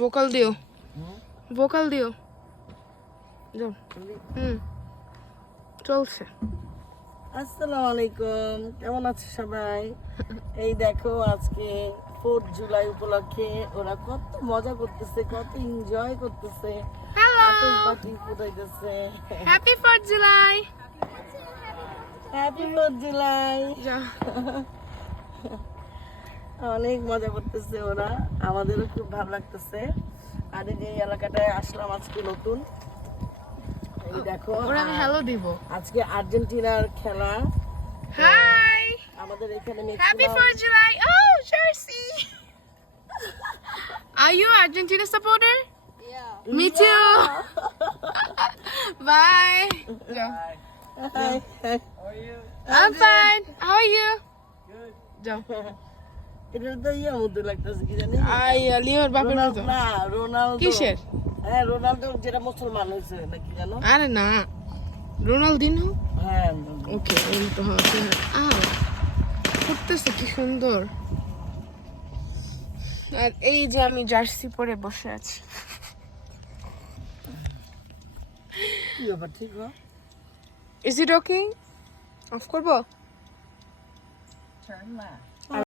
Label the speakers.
Speaker 1: Vocal দিও? Vocal দিও। যাও। হুম। চলছে।
Speaker 2: আসসালামু আলাইকুম। কেমন আছে সবাই? এই দেখো আজকে ফোর্থ জুলাই উপলক্ষে ওরা কত মজা করতেছে কত এনজয় করতেছে। ফুটাইতেছে।
Speaker 1: Happy fourth July
Speaker 2: happy fourth July অনেক মজা করতেছে ওরা আমাদেরও খুব ভালো লাগতেছে আর এই যে এলাকাটায় আসলাম আজকে নতুন এই দেখো
Speaker 1: ওরা হ্যালো দিব
Speaker 2: আজকে আর্জেন্টিনার খেলা
Speaker 1: হাই
Speaker 2: আমাদের এখানে
Speaker 1: happy
Speaker 2: maximum-
Speaker 1: fourth July O Jersey Are you Argentina supporter? Yeah. Me too. Bye. Go.
Speaker 2: Hi, hi.
Speaker 1: I'm fine. How are you? যাও
Speaker 2: এটা তো ইয়ে মধ্যে লাগতেছে কি জানি।
Speaker 1: আই লিওর বাপের মতো।
Speaker 2: না রোনাল্ডো।
Speaker 1: কিসের?
Speaker 2: হ্যাঁ রোনাল্ডো যেটা মুসলমান হয়েছে নাকি জানো?
Speaker 1: আরে না
Speaker 2: হ্যাঁ
Speaker 1: ওকে ওই তো করতেছে কি সুন্দর। আর এই যে আমি জার্সি পরে বসে আছি।
Speaker 2: ঠিক
Speaker 1: ইজ ইট ওকে অফ করব?
Speaker 2: left.